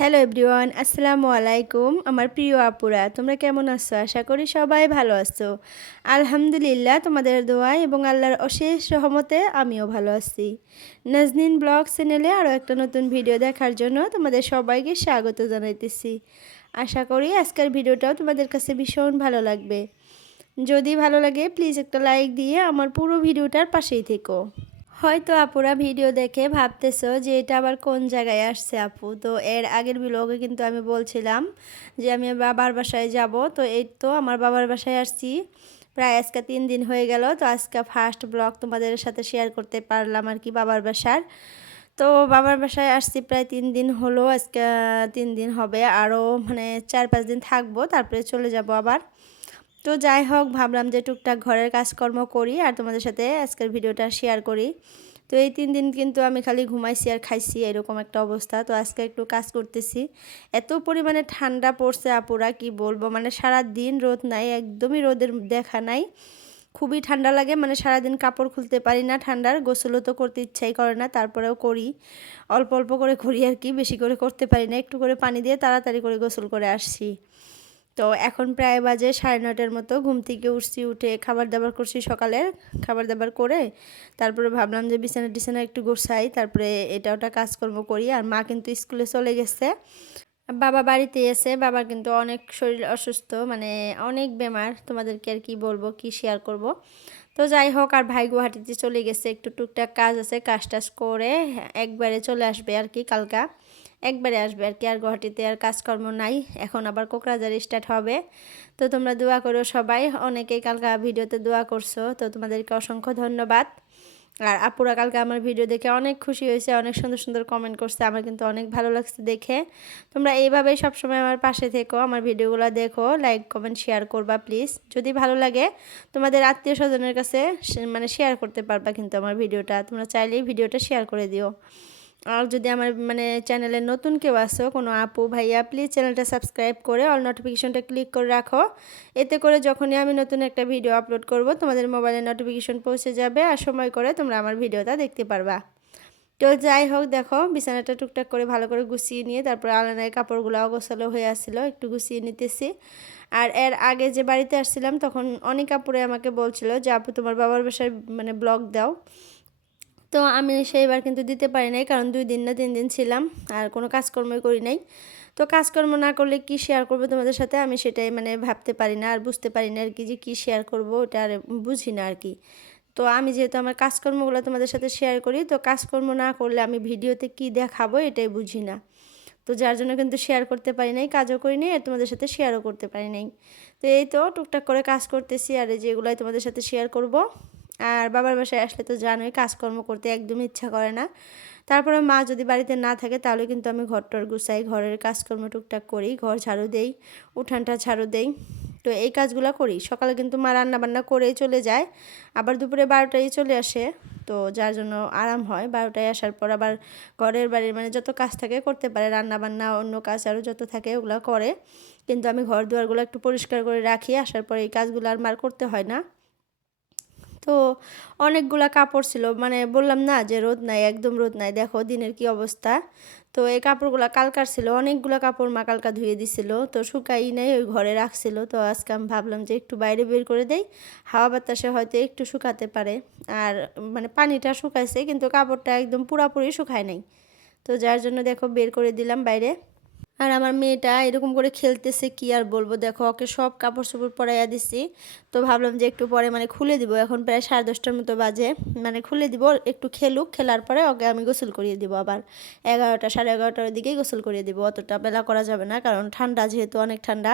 Hello everyone, আসসালামু আলাইকুম আমার প্রিয় আপুরা, তোমরা কেমন আছো? আশা করি সবাই ভালো আছো। আলহামদুলিল্লাহ, তোমাদের দোয়ায় এবং আল্লাহর অশেষ সহমতে আমিও ভালো আছি। নাজনিন ব্লগ চ্যানেলে আরও একটা নতুন ভিডিও দেখার জন্য তোমাদের সবাইকে স্বাগত জানাইতেছি। আশা করি আজকের ভিডিওটাও তোমাদের কাছে ভীষণ ভালো লাগবে। যদি ভালো লাগে প্লিজ একটা লাইক দিয়ে আমার পুরো ভিডিওটার পাশেই থেকো। হয়তো আপুরা ভিডিও দেখে ভাবতেছো যে এটা আবার কোন জায়গায় আসছে আপু? তো এর আগের ব্লগে কিন্তু আমি বলছিলাম যে আমি বাবার বাসায় যাব। তো এই তো আমার বাবার বাসায় আসছি। প্রায় আজকে তিন দিন হয়ে গেল। তো আজকে ফার্স্ট ব্লগ তোমাদের সাথে শেয়ার করতে পারলাম আর কি বাবার বাসার। তো বাবার বাসায় আসছি প্রায় তিন দিন হলো। আজকে তিন দিন হবে। আরও মানে চার পাঁচ দিন থাকব। তারপরে চলে যাব আবার। তো যাই হোক, ভাবলাম যে টুকটাক ঘরের কাজকর্ম করি আর তোমাদের সাথে আজকের ভিডিওটা শেয়ার করি। তো এই তিন দিন কিন্তু আমি খালি ঘুমাইছি আর খাইছি, এরকম একটা অবস্থা। তো আজকে একটু কাজ করতেছি। এত পরিমাণে ঠান্ডা পড়ছে আপুরা, কি বলব? মানে সারা দিন রোদ নাই, একদমই রোদের দেখা নাই। খুবই ঠান্ডা লাগে মানে সারাদিন কাপড় খুলতে পারি না ঠান্ডার, গোসলও তো করতে ইচ্ছাই করে না, তারপরেও করি। অল্প অল্প করে করি আর কি, বেশি করে করতে পারি না, একটু করে পানি দিয়ে তাড়াতাড়ি করে গোসল করে আসছি। তো এখন প্রায় বাজে সাড়ে নটার মতো। ঘুম থেকে উঠছি, উঠে খাবার দাবার করছি সকালের খাবার দাবার করে তারপরে ভাবলাম যে বিছানা টিছানা একটু গোছাই, তারপরে এটা ওটা কাজকর্ম করি। আর মা কিন্তু স্কুলে চলে গেছে। বাবা বাড়িতে এসে বাবার কিন্তু অনেক শরীর অসুস্থ মানে অনেক বেমার। তোমাদেরকে আর কি বলব, কি শেয়ার করব। তো যাই হোক, আর ভাই গুয়াহাটিতে চলে গেছে। একটু টুকটাক কাজ আছে কাজ টাজ করে একবারে চলে আসবে আর কি কালকা। একবারে আসবে আর কি, আর গুয়াহাটিতে আর কাজকর্ম নাই। এখন আবার কোকরাঝার স্টার্ট হবে। তো তোমরা দোয়া করো সবাই, অনেকেই কালকা ভিডিওতে দোয়া করছ, তো তোমাদেরকে অসংখ্য ধন্যবাদ। আর আপুরা কালকে আমার ভিডিও দেখে অনেক খুশি হয়েছে, অনেক সুন্দর সুন্দর কমেন্ট করছে, আমার কিন্তু অনেক ভালো লাগছে দেখে। তোমরা এইভাবেই সবসময় আমার পাশে থেকো, আমার ভিডিওগুলো দেখো লাইক কমেন্ট শেয়ার করবা প্লিজ যদি ভালো লাগে, তোমাদের আত্মীয় স্বজনের কাছে মানে শেয়ার করতে পারবা কিন্তু আমার ভিডিওটা। তোমরা চাইলেই ভিডিওটা শেয়ার করে দিও। আর যদি আমার মানে চ্যানেলে নতুন কেউ আসো কোনো আপু, ভাইয়া প্লিজ চ্যানেলটা সাবস্ক্রাইব করে অল নোটিফিকেশনটা ক্লিক করে রাখো। এতে করে যখনই আমি নতুন একটা ভিডিও আপলোড করব, তোমাদের মোবাইলে নোটিফিকেশন পৌঁছে যাবে আর সময় করে তোমরা আমার ভিডিওটা দেখতে পারবা। তো যাই হোক, দেখো, বিছানাটা টুকটাক করে ভালো করে গুছিয়ে নিয়ে তারপর আলানায় কাপড়গুলো অগোছালো হয়ে আসছিল, একটু গুছিয়ে নিতেছি। আর এর আগে যে বাড়িতে আসছিলাম, তখন অনেক কাপড়ে আমাকে বলছিল যে, আপু, তোমার বাবার বাসায় মানে ব্লগ দাও। তো আমি সেইবার কিন্তু দিতে পারি নাই, কারণ দুই দিন না তিন দিন ছিলাম আর কোনো কাজকর্মই করি নাই। তো কাজকর্ম না করলে কি শেয়ার করব তোমাদের সাথে? আমি সেটাই মানে ভাবতে পারি না আর বুঝতে পারি না আর কি যে কী শেয়ার করব, ওটা আর বুঝি না আর কি। তো আমি যেহেতু আমার কাজকর্মগুলো তোমাদের সাথে শেয়ার করি, তো কাজকর্ম না করলে আমি ভিডিওতে কি দেখাবো এটাই বুঝি না। তো যার জন্য কিন্তু শেয়ার করতে পারি নাই, কাজও করি নাই আর তোমাদের সাথে শেয়ারও করতে পারি নাই। তো এই তো টুকটাক করে কাজ করতেছি আর এই যেগুলোই তোমাদের সাথে শেয়ার করব। আর বাবার বাসায় আসলে তো জানোই কাজকর্ম করতে একদম ইচ্ছা করে না। তারপরে মা যদি বাড়িতে না থাকে তাহলে কিন্তু আমি ঘরটর গুছাই, ঘরের কাজকর্ম টুকটাক করি, ঘর ঝাড়ু দেই, উঠানটা ঝাড়ু দেই। তো এই কাজগুলো করি। সকালে কিন্তু মা রান্না বান্না করেই চলে যায়, আবার দুপুরে বারোটায় চলে আসে। তো যার জন্য আরাম হয়। বারোটায় আসার পর আবার ঘরের বাড়ির মানে যত কাজ থাকে করতে পারে রান্না বান্না অন্য কাজ আরও যত থাকে ওগুলো করে। কিন্তু আমি ঘর দুয়ারগুলো একটু পরিষ্কার করে রাখি। আসার পর এই কাজগুলো আর মার করতে হয় না। তো অনেকগুলা কাপড় ছিল। মানে বললাম না যে রোদ নাই, একদম রোদ নাই। দেখো দিনের কি অবস্থা। তো এই কাপড়গুলো কালকার ছিল, অনেকগুলো কাপড় মা কালকা ধুয়ে দিছিল। তো শুকাই নাই, ওই ঘরে রাখছিল। তো আজকে আমি ভাবলাম যে একটু বাইরে বের করে দেই। হাওয়া বাতাসে হয়তো একটু শুকাতে পারে। আর মানে পানিটা শুকাইছে, কিন্তু কাপড়টা একদম পুরাপুরি শুকায় নাই। তো যার জন্য দেখো বের করে দিলাম বাইরে। আর আমার মেয়েটা এরকম করে খেলতেছে, কি আর বলব? দেখো, ওকে সব কাপড় চোপড় পরাইয়া দিছি। তো ভাবলাম যে একটু পরে মানে খুলে দিব। এখন প্রায় সাড়ে দশটার মতো বাজে। মানে খুলে দিব, একটু খেলুক, খেলার পরে ওকে আমি গোসল করিয়ে দিব আবার। এগারোটা, সাড়ে এগারোটার দিকেই গোসল করিয়ে দিব। অতটা বেলা করা যাবে না, কারণ ঠান্ডা যেহেতু অনেক ঠান্ডা।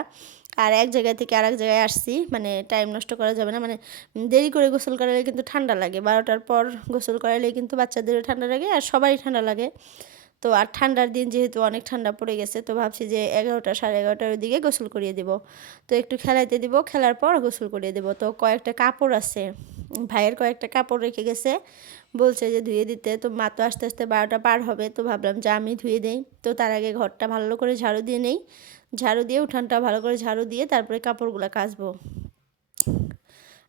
আর এক জায়গা থেকে আরেক জায়গায় আসছি মানে টাইম নষ্ট করা যাবে না। মানে দেরি করে গোসল করালে কিন্তু ঠান্ডা লাগে। বারোটার পর গোসল করালে কিন্তু বাচ্চাদেরও ঠান্ডা লাগে আর সবারই ঠান্ডা লাগে। তো আর ঠান্ডার দিন যেহেতু অনেক ঠান্ডা পড়ে গেছে, তো ভাবছি যে এগারোটা সাড়ে এগারোটার দিকে গোসল করিয়ে দিব। তো একটু খেলাইতে দিব, খেলার পর গোসল করিয়ে দেব। তো কয়েকটা কাপড় আছে, ভাইয়ের কয়েকটা কাপড় রেখে গেছে। বলছে যে ধুয়ে দিতে, তো মা তো আস্তে আস্তে বারোটা পার হবে, তো ভাবলাম যে আমি ধুয়ে দেই। তো তার আগে ঘরটা ভালো করে ঝাড়ু দিয়ে নেই। ঝাড়ু দিয়ে, উঠানটা ভালো করে ঝাড়ু দিয়ে তারপরে কাপড়গুলো কাচবো।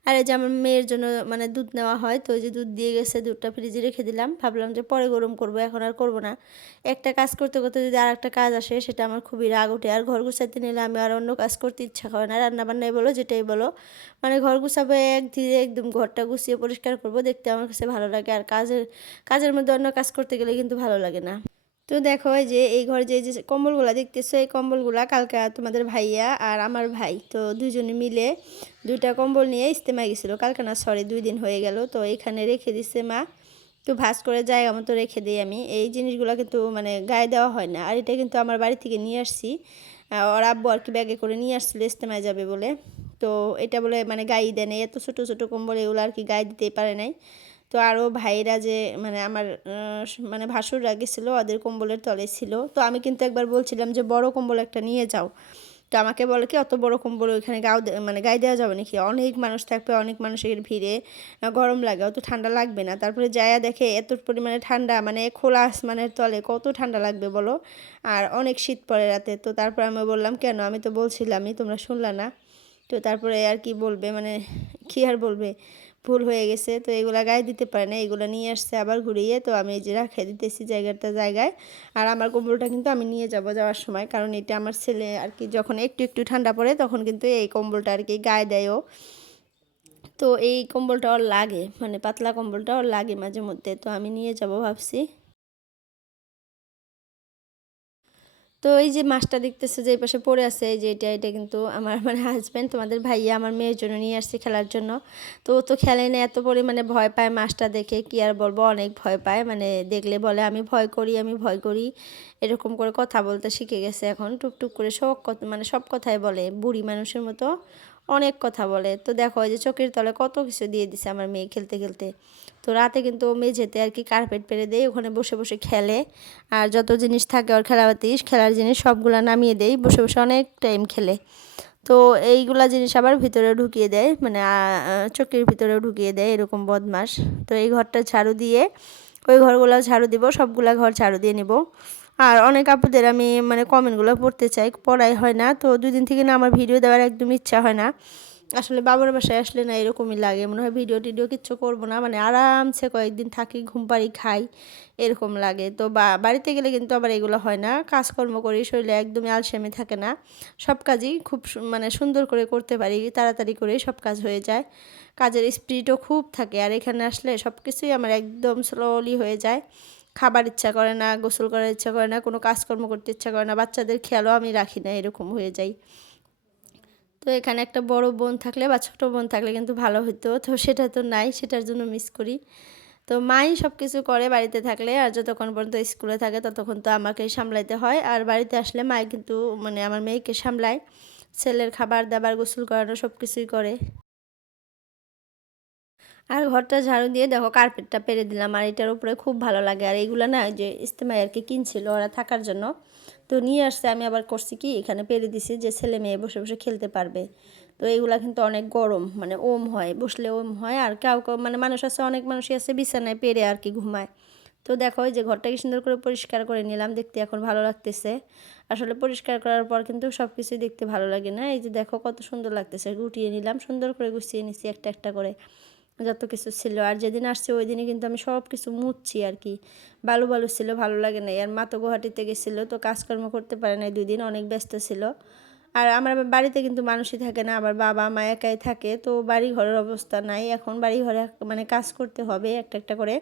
আর এই যে আমার মেয়ের জন্য মানে দুধ নেওয়া হয়, তো ওই যে দুধ দিয়ে গেছে, দুধটা ফ্রিজে রেখে দিলাম। ভাবলাম যে পরে গরম করব, এখন আর করব না। একটা কাজ করতে করতে যদি আর একটা কাজ আসে, সেটা আমার খুবই রাগ ওঠে। আর ঘর গুছাতে নিলে আমি আর অন্য কাজ করতে ইচ্ছা করে না। রান্নাবান্নাই বলো, যেটাই বলো। মানে ঘর গুছাবো, এক ধীরে একদম ঘরটা গুছিয়ে পরিষ্কার করব। দেখতে আমার কাছে ভালো লাগে। আর কাজের কাজের মধ্যে অন্য কাজ করতে গেলে কিন্তু ভালো লাগে না। তো দেখো যে, এই ঘরে যে যে কম্বলগুলো দেখতেছো, এই কম্বলগুলা কালকে তোমাদের ভাইয়া আর আমার ভাই, তো দুজনে মিলে দুইটা কম্বল নিয়ে ইস্তেমা গেছিল। কালকে না সরি দুই দিন হয়ে গেল, তো এখানে রেখে দিচ্ছে মা। তো ভাজ করে জায়গা মতো রেখে দিই আমি। এই জিনিসগুলো কিন্তু মানে গায়ে দেওয়া হয় না। আর এটা কিন্তু আমার বাড়ি থেকে নিয়ে আসছি। ওর আব্বু আর কি ব্যাগে করে নিয়ে আসছিল ইস্তেমায় যাবে বলে। তো এটা বলে মানে গায়ে দেয় নেই। এত ছোটো ছোটো কম্বল এগুলো আর কি গায়ে দিতেই পারে নাই। তো আরও ভাইরা যে মানে আমার মানে ভাসুররা গেছিল, ওদের কম্বলের তলে ছিল। তো আমি কিন্তু একবার বলছিলাম যে, বড় কম্বল একটা নিয়ে যাও। তো আমাকে বলে কি, অত বড় কম্বল ওইখানে গাও মানে গায়ে দেওয়া যাবে নাকি? অনেক মানুষ থাকবে, অনেক মানুষের ভিড়ে গরম লাগে, অত ঠান্ডা লাগবে না। তারপরে যায়া দেখে এত পরিমাণে ঠান্ডা মানে খোলা আসমানের তলে কত ঠান্ডা লাগবে বলো? আর অনেক শীত পড়ে রাতে। তো তারপর আমি বললাম, কেন? আমি তো বলছিলামই, তোমরা শুনলা না। তো তারপরে আর কি বলবে মানে কী আর বলবে? ভুল হয়ে গেছে, তো এগুলা গায়ে দিতে পারে না এগুলো নিয়ে আসছে আবার ঘুরিয়ে, তো আমি এই যে রাখে দিতেছি জায়গাটা জায়গায়। আর আমার কম্বলটা কিন্তু আমি নিয়ে যাব যাওয়ার সময়, কারণ এটা আমার ছেলে আর কি যখন একটু একটু ঠান্ডা পড়ে তখন কিন্তু এই কম্বলটা আর কি গায়ে দেয়ও। তো এই কম্বলটা ওর লাগে মানে পাতলা কম্বলটা ওর লাগে মাঝে মধ্যে, তো আমি নিয়ে যাব ভাবছি। তো এই যে মাছটা দেখতেছে যে এই পাশে পড়ে আছে, এই যে এটা এটা কিন্তু আমার মানে হাজব্যান্ড তোমাদের ভাইয়া আমার মেয়ের জন্য নিয়ে আসছে খেলার জন্য। তো ও তো খেলে না, এত পরিমাণে ভয় পায় মাছটা দেখে, কি আর বলব, অনেক ভয় পায়। মানে দেখলে বলে, আমি ভয় করি, আমি ভয় করি। এরকম করে কথা বলতে শিখে গেছে এখন, টুকটুক করে সব মানে সব কথাই বলে, বুড়ি মানুষের মতো। অনেক কথা বলে। তো দেখো যে চোখের তলে কত কিছু দিয়ে দিছে আমার মেয়ে খেলতে খেলতে। তো রাতে কিন্তু মেঝেতে আর কি কার্পেট পেরে দেয়, ওখানে বসে বসে খেলে। আর যত জিনিস থাকে ওর খেলাবাতিস খেলার জিনিস সবগুলো নামিয়ে দেয়, বসে বসে অনেক টাইম খেলে। তো এইগুলা জিনিস আবার ভিতরে ঢুকিয়ে দেয় মানে চোখের ভিতরেও ঢুকিয়ে দেয় এরকম বদমাস। তো এই ঘরটা ঝাড়ু দিয়ে, ওই ঘরগুলো ঝাড়ু দিব, সবগুলা ঘর ঝাড়ু দিয়ে নিব। আর অনেক আপুদের আমি মানে কমেন্টগুলো পড়তে চাই, পড়াই হয় না। তো দুই দিন থেকে না আমার ভিডিও দেওয়ার একদম ইচ্ছা হয় না। আসলে বাবার বাসায় আসলে না এরকমই লাগে। মনে হয় ভিডিও টিডিও কিচ্ছু করব না। মানে আরামসে কয়েকদিন থাকি, ঘুম পাড়ি খাই, এরকম লাগে। তো বাড়িতে গেলে কিন্তু আবার এগুলো হয় না। কাজকর্ম করি, শরীরে একদমই আলসেমি থাকে না। সব কাজই খুব মানে সুন্দর করে করতে পারি, তাড়াতাড়ি করে সব কাজ হয়ে যায়। কাজের স্পিডও খুব থাকে। আর এখানে আসলে সব কিছুই আমার একদম স্লোলি হয়ে যায়। খাবার ইচ্ছা করে না, গোসল করার ইচ্ছা করে না, কোনো কাজকর্ম করতে ইচ্ছা করে না, বাচ্চাদের খেয়ালও আমি রাখি না, এরকম হয়ে যাই তো এখানে একটা বড় বোন থাকলে বা ছোট বোন থাকলে কিন্তু ভালো হতো, তো সেটা তো নাই, সেটার জন্য মিস করি। তো মাই সব কিছু করে বাড়িতে থাকলে আর যতক্ষণ পর্যন্ত স্কুলে থাকে ততক্ষণ তো আমাকে সামলাইতে হয়। আর বাড়িতে আসলে মাই কিন্তু মানে আমার মেয়েকে সামলায়, ছেলের খাবার দাবার গোসল করানো সব কিছুই করে। আর ঘরটা ঝাড়ু দিয়ে দেখো কার্পেটটা পেরে দিলাম, আর এটার উপরে খুব ভালো লাগে। আর এইগুলো না যে ইস্তেমাই আর কি কিনছিল ওরা থাকার জন্য। তো নিয়ে আসছে, আমি আবার করছি কি, এখানে পেরে দিছি যে ছেলে মেয়ে বসে বসে খেলতে পারবে। তো এইগুলা কিন্তু অনেক গরম মানে ওম হয়, বসলে ওম হয়, আর কাউ মানে মানুষ আছে, অনেক মানুষই আছে বিছানায় পেরে আর কি ঘুমায়। তো দেখো যে ঘরটাকে সুন্দর করে পরিষ্কার করে নিলাম, দেখতে এখন ভালো লাগতেছে। আসলে পরিষ্কার করার পর কিন্তু সব কিছুই দেখতে ভালো লাগে না। এই যে দেখো কত সুন্দর লাগতেছে, গুটিয়ে নিলাম, সুন্দর করে গুছিয়ে নিছি একটা একটা করে। যত কিছু ছিল। আর যেদিন আসছে ওই দিনে কিন্তু আমি সব কিছু মুছছি আর কি। ভালো ভালো ছিল, ভালো লাগে না আর মা তো গুয়াহাটিতে গেছিল, তো কাজকর্ম করতে পারে নাই। দুই দিন অনেক ব্যস্ত ছিল। আর আমার বাড়িতে কিন্তু মানুষই থাকে না। আবার বাবা, মা একাই থাকে। তো বাড়ি ঘরের অবস্থা নাই। এখন বাড়ি ঘরে মানে কাজ করতে হবে একটা একটা করে।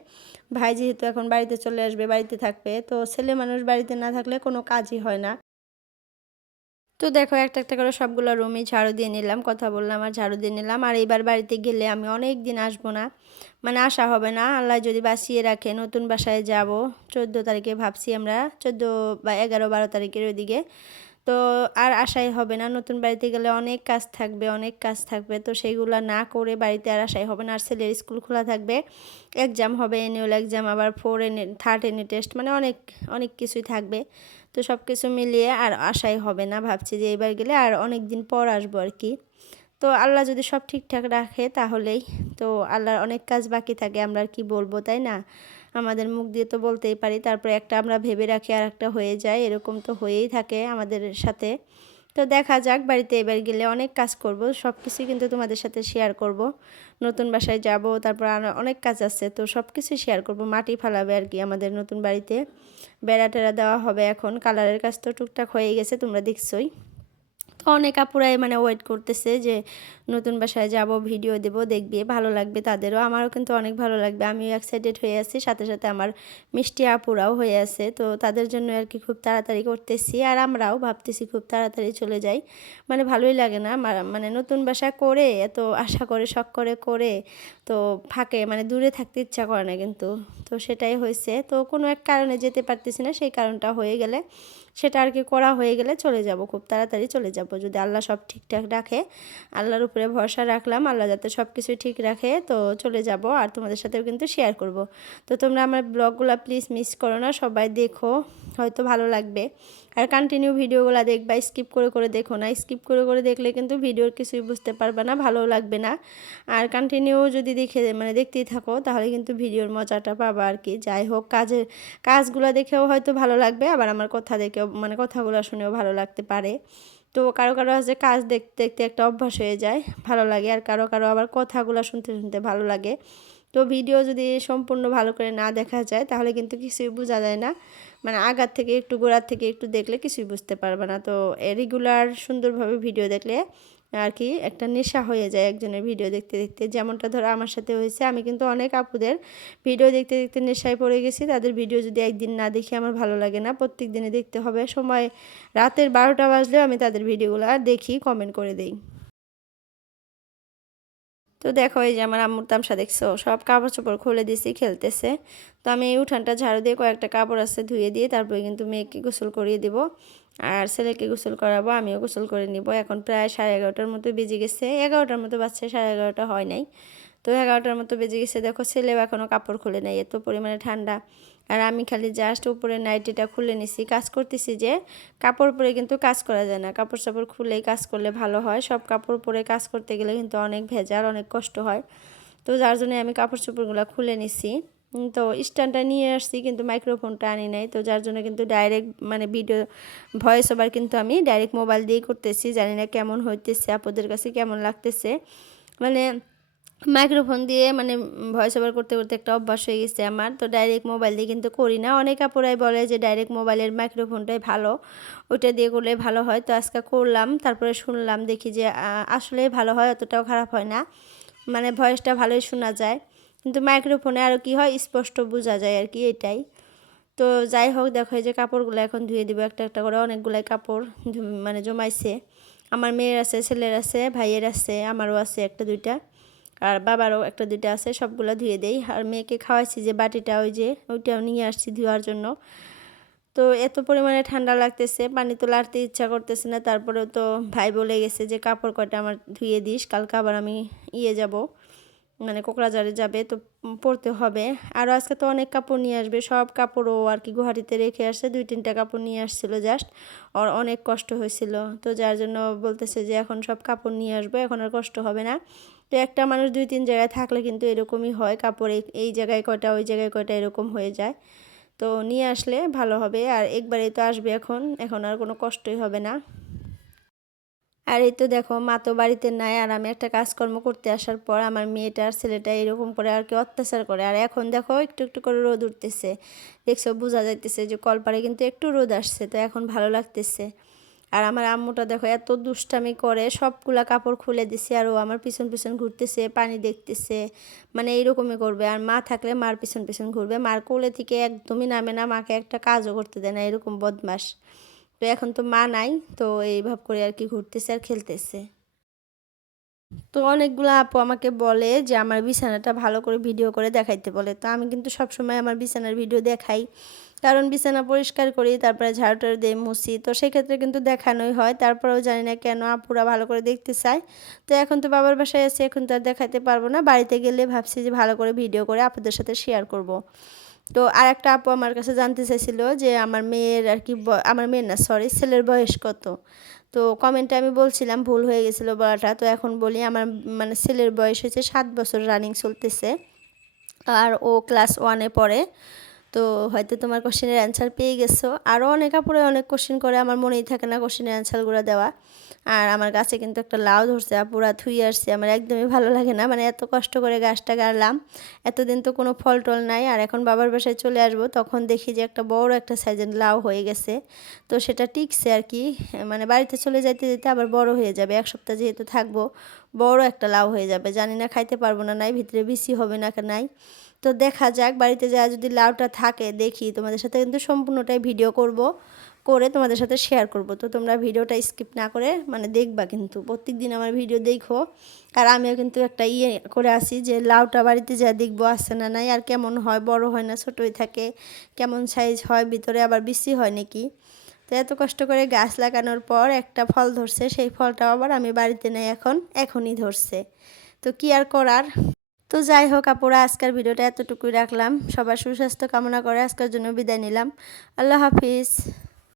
ভাই যেহেতু এখন বাড়িতে চলে আসবে, বাড়িতে থাকবে। তো ছেলে মানুষ বাড়িতে না থাকলে কোনো কাজই হয় না। তো দেখো একটা একটা করে সবগুলো রুমই ঝাড়ু দিয়ে নিলাম, কথা বললাম আর ঝাড়ু দিয়ে নিলাম। আর এইবার বাড়িতে গেলে আমি অনেক দিন আসব না। মানে আসা হবে না। আল্লাহ যদি বাঁচিয়ে রাখে, নতুন বাসায় যাব। চোদ্দ তারিখে ভাবছি আমরা, চোদ্দ বা এগারো, বারো তারিখের ওইদিকে। তো আর আশাই হবে না। নতুন বাড়িতে গেলে অনেক কাজ থাকবে, অনেক কাজ থাকবে। তো সেইগুলো না করে বাড়িতে আর আশাই হবে না। আর ছেলের স্কুল খোলা থাকবে এক্সাম হবে এনুয়াল এক্সাম আবার ফোর এনে থার্ড এনে টেস্ট মানে অনেক অনেক কিছুই থাকবে। তো সব কিছু মিলিয়ে আর আশাই হবে না। ভাবছি যে এবার গেলে আর অনেক দিন পর আসব আর কি। তো আল্লাহ যদি সব ঠিকঠাক রাখে তাহলেই। তো আল্লাহর অনেক কাজ বাকি থাকে, আমরা আর কি বলব, তাই না? আমাদের মুখ দিয়ে তো বলতেই পারি। তারপরে একটা আমরা ভেবে রাখি আর একটা হয়ে যায়, এরকম তো হয়েই থাকে আমাদের সাথে। তো দেখা যাক, বাড়িতে এবার গেলে অনেক কাজ করব সব কিছু কিন্তু তোমাদের সাথে শেয়ার করব। নতুন বাসায় যাব, তারপর অনেক কাজ আছে, তো সব কিছুই শেয়ার করব। মাটি ফালাবে আর কি আমাদের নতুন বাড়িতে। বেড়া টেরা দেওয়া হবে এখন কালারের কাজ তো টুকটাক হয়ে গেছে, তোমরা দেখছোই। তো অনেক আপুরাই মানে ওয়েট করতেছে যে নতুন বাসায় যাব ভিডিও দেব, দেখবে, ভালো লাগবে তাদেরও। আমারও কিন্তু অনেক ভালো লাগবে। আমিও এক্সাইটেড হয়ে আছি, সাথে সাথে আমার মিষ্টি আপুরাও হয়ে আছে। তো তাদের জন্য আর কি খুব তাড়াতাড়ি করতেছি। আর আমরাও ভাবতেছি খুব তাড়াতাড়ি চলে যাই। মানে ভালোই লাগে না মানে নতুন বাসা করে, এত আশা করে, শখ করে করে, তো ফাঁকে মানে দূরে থাকতে ইচ্ছা করে না কিন্তু। তো সেটাই হয়েছে। তো কোনো এক কারণে যেতে পারতেছি না, সেই কারণটা হয়ে গেলে, সেটা আর কি করা হয়ে গেলে চলে যাব, খুব তাড়াতাড়ি চলে যাব। যদি আল্লাহ সব ঠিকঠাক রাখে, আল্লাহর উপরে ভরসা রাখলাম, আল্লাহ যাতে সব কিছু ঠিক রাখে, তো চলে যাব আর তোমাদের সাথেও কিন্তু শেয়ার করব। তো তোমরা আমার ব্লগগুলো প্লিজ মিস করো না, সবাই দেখো, হয়তো ভালো লাগবে। আর কন্টিনিউ ভিডিওগুলো দেখবা স্কিপ করে করে দেখো না স্কিপ করে করে দেখলে কিন্তু ভিডিওর কিছুই বুঝতে পারবে না, ভালোও লাগবে না। আর কন্টিনিউ যদি দেখে মানে দেখতেই থাকো, তাহলে কিন্তু ভিডিওর মজাটা পাবা আর কি। যাই হোক, কাজের, কাজগুলো দেখেও হয়তো ভালো লাগবে, আবার আমার কথা দেখেও মানে কথাগুলো শুনেও ভালো লাগতে পারে। তো কারও কারও আছে কাজ দেখতে দেখতে একটা অভ্যাস হয়ে যায়, ভালো লাগে। আর কারও কারও আবার কথাগুলো শুনতে শুনতে ভালো লাগে। তো ভিডিও যদি সম্পূর্ণ ভালো করে না দেখা যায়, তাহলে কিন্তু কিছুই বোঝা যায় না। মানে আগার থেকে একটু গোড়ার থেকে একটু দেখলে কিছুই বুঝতে পারবে না। তো রেগুলার সুন্দরভাবে ভিডিও দেখলে আর কি একটা নেশা হয়ে যায় একজনের ভিডিও দেখতে দেখতে। যেমনটা ধরো আমার সাথে হয়েছে, আমি কিন্তু অনেক আপুদের ভিডিও দেখতে দেখতে নেশায় পড়ে গেছি। তাদের ভিডিও যদি একদিন না দেখি আমার ভালো লাগে না। প্রত্যেক দিনে দেখতে হবে। সময় রাতের বারোটা বাজলেও আমি তাদের ভিডিওগুলো দেখি কমেন্ট করে দিই। তো দেখো এই যে আমার আম্মুর তামসা দেখছ? সব কাপড় চোপড় খুলে দিছি খেলতেছে। তো আমি এই উঠানটা ঝাড়ু দিয়ে কয়েকটা কাপড় আছে ধুয়ে দিয়ে, তারপরে কিন্তু মেয়েকে গোসল করিয়ে দিব। আর ছেলেকে গোসল করাবো, আমিও গোসল করে নিব। এখন প্রায় সাড়ে এগারোটার মতো বেজে গেছে। এগারোটার মতো বাচ্চা সাড়ে এগারোটা হয় নাই। তো এগারোটার মতো বেজে গেছে। দেখো, ছেলেও এখনও কাপড় খুলে নেই, এত পরিমাণে ঠান্ডা। আর আমি খালি জাস্ট উপরে নাইটিটা খুলে নিছি। কাজ করতেছি যে, কাপড় পরে কিন্তু কাজ করা যায় না। কাপড় চাপড় খুলেই কাজ করলে ভালো হয়। সব কাপড় পরে কাজ করতে গেলে কিন্তু অনেক ভেজাল, অনেক কষ্ট হয়। তো যার জন্য আমি কাপড় চোপড়গুলো খুলে নিছি। তো স্ট্যান্ডটা নিয়ে আসছি কিন্তু মাইক্রোফোনটা আনি নাই। তো যার জন্য কিন্তু ডাইরেক্ট মানে ভিডিও ভয়েস ওভার কিন্তু আমি ডাইরেক্ট মোবাইল দিয়েই করতেছি। জানি না কেমন হইতেছে আপনাদের কাছে কেমন লাগতেছে। মানে মাইক্রোফোন দিয়ে মানে ভয়েস ওভার করতে করতে একটা অভ্যাস হয়ে গেছে আমার। তো ডাইরেক্ট মোবাইল দিয়ে কিন্তু করি না। অনেক আপুরাই বলে যে ডাইরেক্ট মোবাইলের মাইক্রোফোনটাই ভালো, ওইটা দিয়ে করলে ভালো হয়। তো আজকে করলাম, তারপরে শুনলাম, দেখি যে আসলে ভালো হয়, অতটাও খারাপ হয় না। মানে ভয়েসটা ভালোই শোনা যায়। কিন্তু মাইক্রোফোনে আরও কি হয়, স্পষ্ট বোঝা যায় আর কি এটাই। তো যাই হোক, দেখো এই যে কাপড়গুলো এখন ধুয়ে দিব, একটা একটা করে অনেকগুলাই কাপড় মানে জমাইছে। আমার মেয়ের আছে, ছেলের আছে, ভাইয়ের আছে, আমারও আছে একটা দুইটা, আর বাবারও একটা দুইটা আছে, সবগুলো ধুয়ে দেই। আর মেয়েকে খাওয়াইছি যে বাটিটা, ওই যে ওইটাও নিয়ে আসছি ধোয়ার জন্য। তো এত পরিমাণে ঠান্ডা লাগতেছে, পানি তো লাড়তে ইচ্ছা করতেছে না, তারপরেও তো ভাই বলে গেছে যে কাপড় কয়টা আমার ধুয়ে দিস, কালকে আবার আমি ইয়ে যাব। মানে কোকড়াঝাড়ে যাবে, তো পরতে হবে। আরও আজকে তো অনেক কাপড় নিয়ে আসবে, সব কাপড়ও আর কি গুহাটিতে রেখে আসছে, দুই, তিনটা কাপড় নিয়ে আসছিল জাস্ট আর অনেক কষ্ট হয়েছিল, তো যার জন্য বলতেছে যে এখন সব কাপড় নিয়ে আসব, এখন আর কষ্ট হবে না। তো একটা মানুষ দুই, তিন জায়গায় থাকলে কিন্তু এরকমই হয়, কাপড় এই জায়গায় কয়টা, ওই জায়গায় কয়টা এরকম হয়ে যায়। তো নিয়ে আসলে ভালো হবে, আর একবারেই তো আসবে এখন এখন আর কোনো কষ্টই হবে না। আর এই তো দেখো, মা তো বাড়িতে নাই আর আমি একটা কাজকর্ম করতে আসার পর আমার মেয়েটা আর ছেলেটা এরকম করে আর কি অত্যাচার করে। আর এখন দেখো একটু একটু করে রোদ উঠতেছে। দেখছ, বোঝা যাইতেছে যে কলপারে কিন্তু একটু রোদ আসছে, তো এখন ভালো লাগতেছে। আর আমার আম্মুটা দেখো এত দুষ্টামি করে, সবগুলা কাপড় খুলে দিছে আর ও আমার পিছন পিছন ঘুরতেছে, পানি দেখতেছে মানে এইরকমই করবে। আর মা থাকলে মার পিছন পিছন ঘুরবে, মার কোলে থেকে একদমই নামে না, মাকে একটা কাজও করতে দেয় না, এরকম বদমাস তো এখন তো মা নাই, তো এইভাবে করে আর কি ঘুরতেছে আর খেলতেছে। তো অনেকগুলো আপু আমাকে বলে যে আমার বিছানাটা ভালো করে ভিডিও করে দেখাইতে বলে। তো আমি কিন্তু সবসময় আমার বিছানার ভিডিও দেখাই। কারণ বিছানা পরিষ্কার করি, তারপরে ঝাড়ুটার দিয়ে মুছি। তো সেক্ষেত্রে কিন্তু দেখানোই হয়, তারপরেও জানি না কেন আপুরা ভালো করে দেখতে চায়। তো এখন তো বাবার বাসায় আছে, এখন তো আর দেখাতে পারব না। বাড়িতে গেলে ভাবছি যে ভালো করে ভিডিও করে আপুদের সাথে শেয়ার করব। তো আর একটা আপু আমার কাছে জানতে চাইছিল যে আমার মেয়ের আর কি আমার মেয়ের না সরি ছেলের বয়স কত? তো কমেন্টে আমি বলছিলাম ভুল হয়ে গেছিল বলাটা, তো এখন বলি আমার মানে ছেলের বয়স হয়েছে সাত বছর রানিং চলতেছে। আর ও ক্লাস ওয়ানে পড়ে। তো হয়তো তোমার কোশ্চেনের অ্যান্সার পেয়ে গেছো। আরও অনেক আপুরে অনেক কোশ্চেন করে, আমার মনেই থাকে না কোশ্চেনের অ্যান্সারগুলো দেওয়া। আর আমার গাছে কিন্তু একটা লাউ ধরছে পুরা থুই আসছে আমার একদমই ভালো লাগে না। মানে এত কষ্ট করে গাছটা গাড়লাম। এতদিন তো কোনো ফল টল নাই, আর এখন বাবার বাসায় চলে আসব, তখন দেখি যে একটা বড় একটা সাইজের লাউ হয়ে গেছে। তো সেটা টিকছে আর কি। মানে বাড়িতে চলে যাইতে যেতে আবার বড় হয়ে যাবে। এক সপ্তাহ যেহেতু থাকব, বড় একটা লাউ হয়ে যাবে। জানি না খাইতে পারব না, নাই ভিতরে বেশি হবে না নাই। তো দেখা যাক, বাড়িতে যা যদি লাউটা থাকে, দেখি। তোমাদের সাথে কিন্তু সম্পূর্ণটাই ভিডিও করব, করে তোমাদের সাথে শেয়ার করব। তো তোমরা ভিডিওটা স্কিপ না করে মানে দেখবা কিন্তু। প্রত্যেক দিন আমার ভিডিও দেখো। আর আমিও কিন্তু একটা ইয়ে করে আসি যে, লাউটা বাড়িতে যা দেখব আসছে না নাই, আর কেমন হয়, বড় হয় না, ছোটোই থাকে, কেমন সাইজ হয়, ভিতরে আবার বেশি হয় নাকি? তো এত কষ্ট করে গাছ লাগানোর পর একটা ফল ধরছে, সেই ফলটাও আবার আমি বাড়িতে নেই এখন, এখনই ধরছে। তো কি আর করার? তো যাই হোক আপুরা, আজকের ভিডিওটা এতটুকুই রাখলাম। সবার সুস্বাস্থ্য কামনা করে আজকের জন্য বিদায় নিলাম। আল্লাহ হাফিজ।